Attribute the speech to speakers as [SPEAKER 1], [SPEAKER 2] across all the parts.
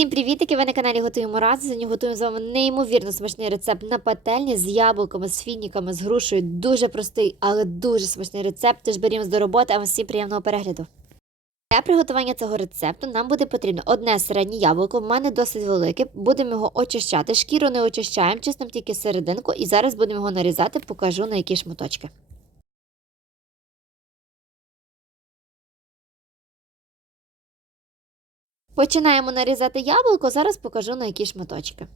[SPEAKER 1] Всім привітики! Ви на каналі Готуємо раз. Сьогодні готуємо з вами неймовірно смачний рецепт на пательні з яблуками, з фініками, з грушею. Дуже простий, але дуже смачний рецепт. Тож берімо до роботи, а вам всім приємного перегляду. Для приготування цього рецепту нам буде потрібно одне середнє яблуко, в мене досить велике. Будемо його очищати. Шкіру не очищаємо, чистимо тільки серединку, і зараз будемо його нарізати, покажу на які шматочки. Починаємо нарізати яблуко, зараз покажу на які шматочки.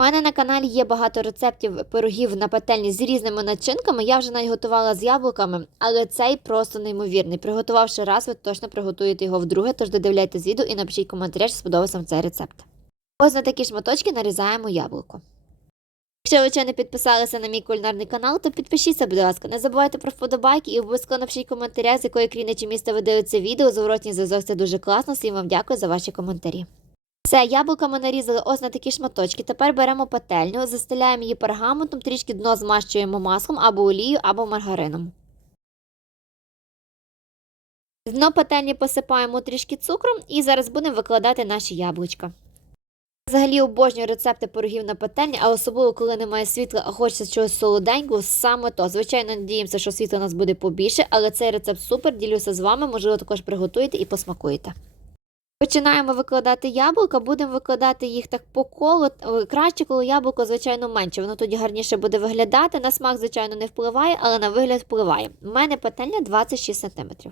[SPEAKER 1] У мене на каналі є багато рецептів пирогів на пательні з різними начинками. Я вже навіть готувала з яблуками, але цей просто неймовірний. Приготувавши раз, ви точно приготуєте його вдруге, тож додивляйтесь відео і напишіть коментарі, чи сподобався вам цей рецепт. Ось на такі шматочки нарізаємо яблуко. Якщо ви ще не підписалися на мій кулінарний канал, то підпишіться, будь ласка. Не забувайте про вподобайки і обов'язково напишіть коментаря, з якої країни чи міста ви дивитеся відео. Зворотній зв'язок це дуже класно. Всім вам дякую за ваші коментарі. Все, яблука ми нарізали ось на такі шматочки. Тепер беремо пательню, застеляємо її пергаментом, трішки дно змащуємо маслом або олією, або маргарином. Дно пательні посипаємо трішки цукром і зараз будемо викладати наші яблучка. Взагалі обожнюю рецепти пирогів на пательні, а особливо коли немає світла, а хочеться чогось солоденького, саме то. Звичайно, надіємося, що світла у нас буде побільше, але цей рецепт супер, ділюся з вами, можливо, також приготуєте і посмакуєте. Починаємо викладати яблука, будемо викладати їх так по колу. Краще, коли яблуко, звичайно, менше. Воно тоді гарніше буде виглядати. На смак, звичайно, не впливає, але на вигляд впливає. У мене пательня 26 см.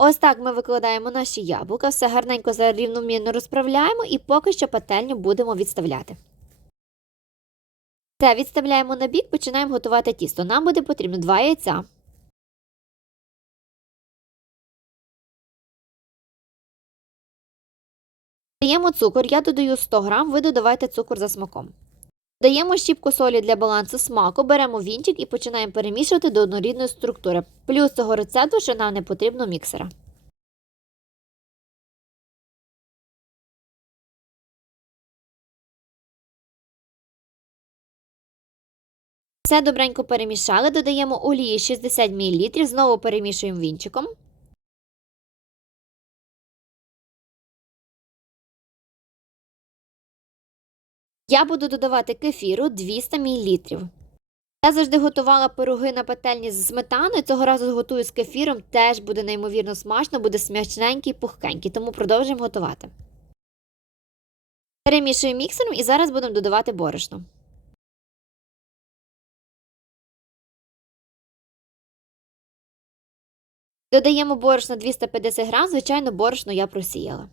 [SPEAKER 1] Ось так ми викладаємо наші яблука, все гарненько рівномірно розправляємо і поки що пательню будемо відставляти. Все, відставляємо на бік, починаємо готувати тісто. Нам буде потрібно 2 яйця. Даємо цукор, я додаю 100 грам, ви додавайте цукор за смаком. Даємо щіпку солі для балансу смаку, беремо вінчик і починаємо перемішувати до однорідної структури. Плюс цього рецепту, що нам не потрібно міксера. Все добренько перемішали, додаємо олії 60 мл, знову перемішуємо вінчиком. Я буду додавати кефіру 200 мл. Я завжди готувала пироги на пательні з сметаною. Цього разу готую з кефіром, теж буде неймовірно смачно, буде смачненький, пухкенький, тому продовжуємо готувати. Перемішуємо міксером і зараз будемо додавати борошно. Додаємо борошно 250 г, звичайно, борошно я просіяла.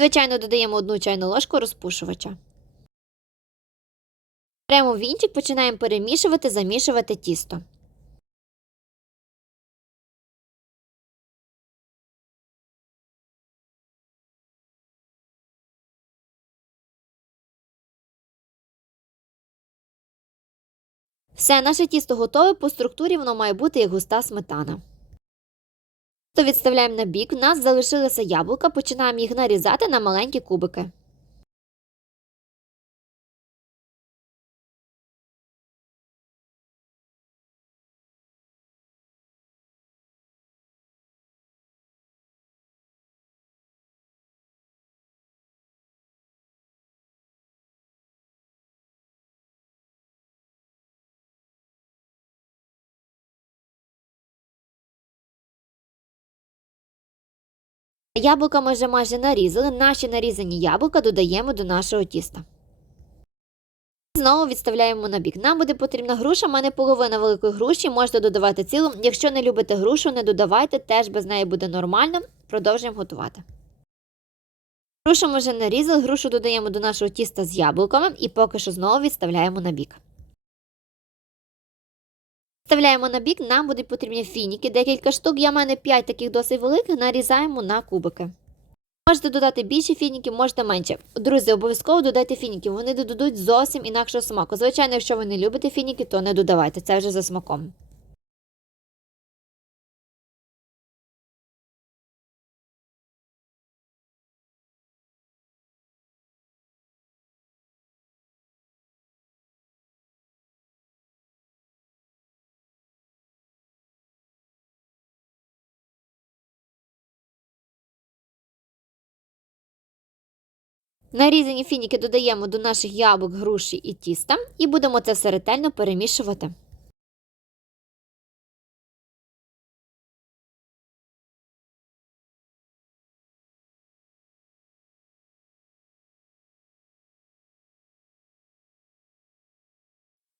[SPEAKER 1] Звичайно, додаємо одну чайну ложку розпушувача. Беремо вінчик, починаємо перемішувати, замішувати тісто. Все, наше тісто готове, по структурі воно має бути як густа сметана. То відставляємо на бік, у нас залишилися яблука, починаємо їх нарізати на маленькі кубики. Яблука ми вже майже нарізали. Наші нарізані яблука додаємо до нашого тіста. Знову відставляємо на бік. Нам буде потрібна груша, в мене половина великої груші, можете додавати цілу. Якщо не любите грушу, не додавайте, теж без неї буде нормально. Продовжуємо готувати. Грушу ми вже нарізали, грушу додаємо до нашого тіста з яблуками і поки що знову відставляємо на бік. Вставляємо на бік, нам будуть потрібні фініки, декілька штук. Я мене 5 таких досить великих, нарізаємо на кубики. Можете додати більше фініків, можете менше. Друзі, обов'язково додайте фініків, вони додадуть зовсім інакшого смаку. Звичайно, якщо ви не любите фініки, то не додавайте, це вже за смаком. Нарізані фініки додаємо до наших яблук, груші і тіста і будемо це все ретельно перемішувати.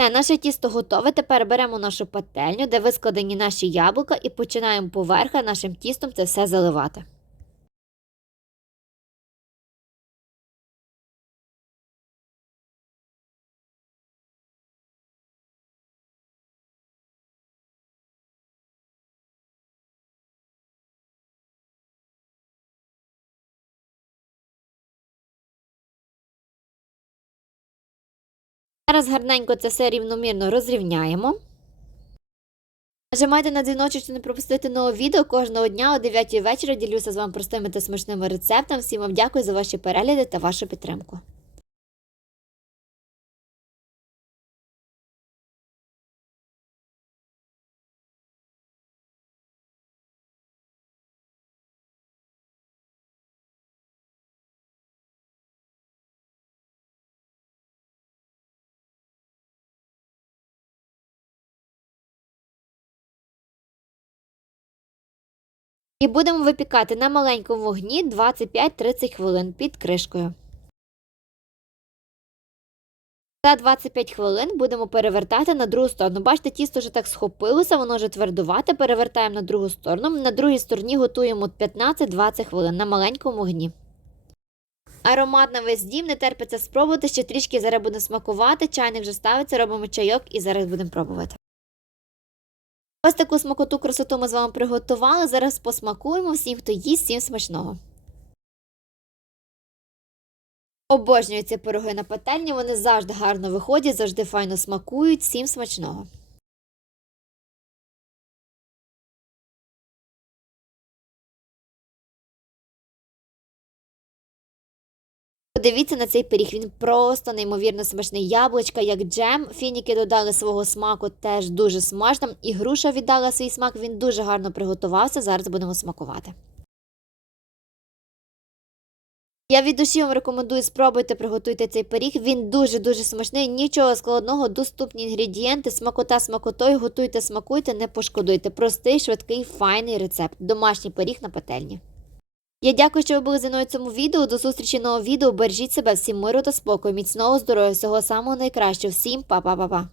[SPEAKER 1] Наше тісто готове. Тепер беремо нашу пательню, де вискладені наші яблука, і починаємо поверха нашим тістом це все заливати. Зараз гарненько це все рівномірно розрівняємо. Нажимайте на дзвіночок, щоб не пропустити нове відео. Кожного дня о 9 вечора ділюся з вами простими та смачними рецептами. Всім вам дякую за ваші перегляди та вашу підтримку. І будемо випікати на маленькому вогні 25-30 хвилин під кришкою. За 25 хвилин будемо перевертати на другу сторону. Бачите, тісто вже так схопилося, воно вже твердувате. Перевертаємо на другу сторону. На другій стороні готуємо 15-20 хвилин на маленькому вогні. Аромат на весь дім, не терпиться спробувати, ще трішки зараз будемо смакувати. Чайник вже ставиться, робимо чайок і зараз будемо пробувати. Ось таку смакоту красоту ми з вами приготували. Зараз посмакуємо всім, хто їсть, всім смачного. Обожнюю ці пироги на пательні, вони завжди гарно виходять, завжди файно смакують, всім смачного. Подивіться на цей пиріг, він просто неймовірно смачний. Яблучка, як джем. Фініки додали свого смаку, теж дуже смачно. І груша віддала свій смак, він дуже гарно приготувався. Зараз будемо смакувати. Я від душі вам рекомендую спробуйте приготуйте цей пиріг. Він дуже-дуже смачний, нічого складного, доступні інгредієнти, смакота смакотою, готуйте, смакуйте, не пошкодуйте. Простий, швидкий, файний рецепт. Домашній пиріг на пательні. Я дякую, що ви були зі мною в цьому відео. До зустрічі нового відео. Бережіть себе, всім миру та спокою, міцного здоров'я, всього самого найкращого. Всім па-па-па-па.